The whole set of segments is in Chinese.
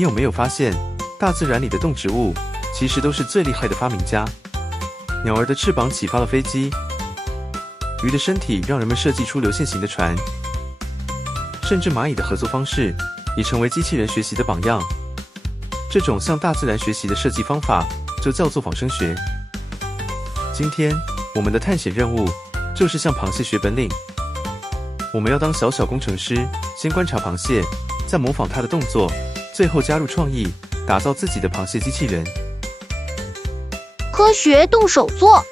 你有没有发现，大自然里的动植物其实都是最厉害的发明家？鸟儿的翅膀启发了飞机，鱼的身体让人们设计出流线型的船，甚至蚂蚁的合作方式已成为机器人学习的榜样。这种向大自然学习的设计方法就叫做仿生学。今天我们的探险任务就是向螃蟹学本领。我们要当小小工程师，先观察螃蟹，再模仿它的动作，最后加入创意，打造自己的螃蟹机器人。科学动手做。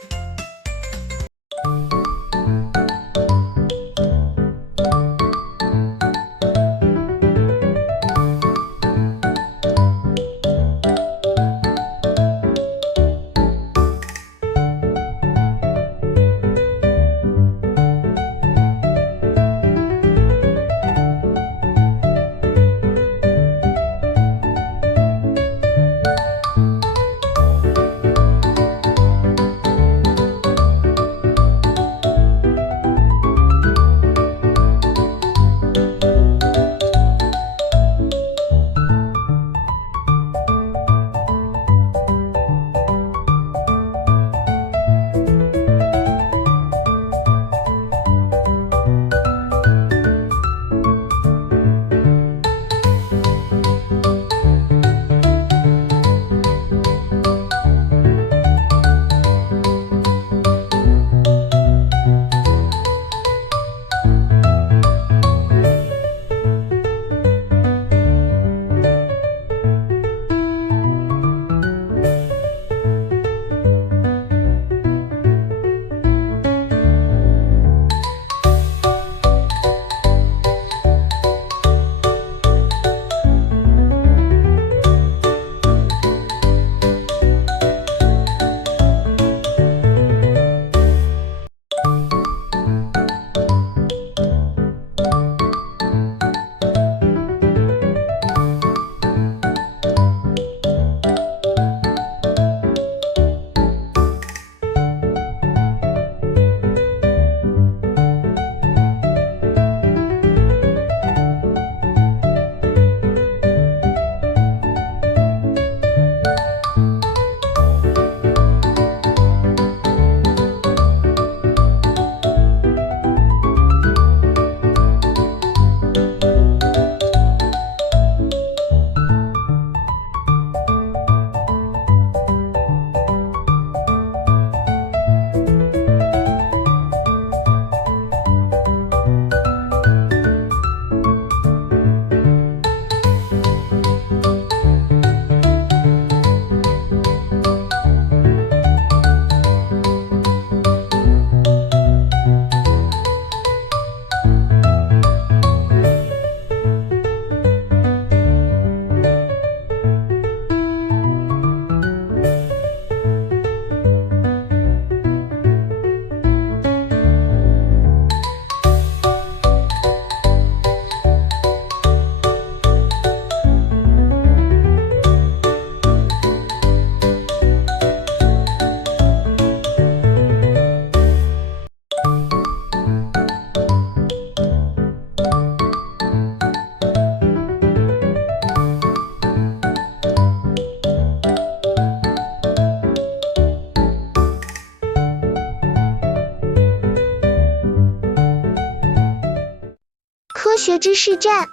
科学知识站。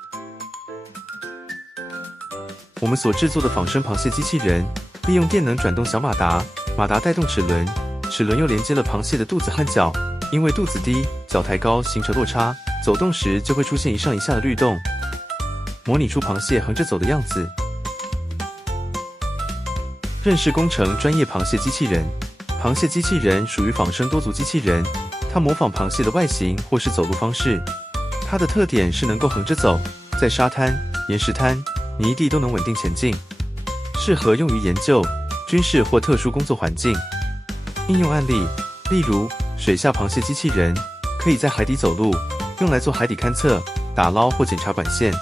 我们所制作的仿生螃蟹机器人，利用电能转动小马达，马达带动齿轮，齿轮又连接了螃蟹的肚子和脚。因为肚子低，脚抬高，形成落差，走动时就会出现一上一下的律动，模拟出螃蟹横着走的样子。认识工程专业螃蟹机器人。螃蟹机器人属于仿生多足机器人，它模仿螃蟹的外形或是走路方式。它的特点是能够横着走，在沙滩、岩石滩、泥地都能稳定前进，适合用于研究、军事或特殊工作环境。应用案例，例如水下螃蟹机器人，可以在海底走路，用来做海底勘测、打捞或检查管线。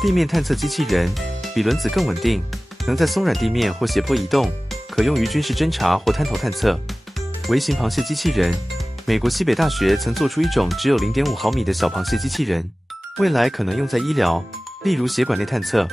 地面探测机器人，比轮子更稳定，能在松软地面或斜坡移动，可用于军事侦察或滩头探测。微型螃蟹机器人，美国西北大学曾做出一种只有 0.5 毫米的小螃蟹机器人，未来可能用在医疗，例如血管内探测、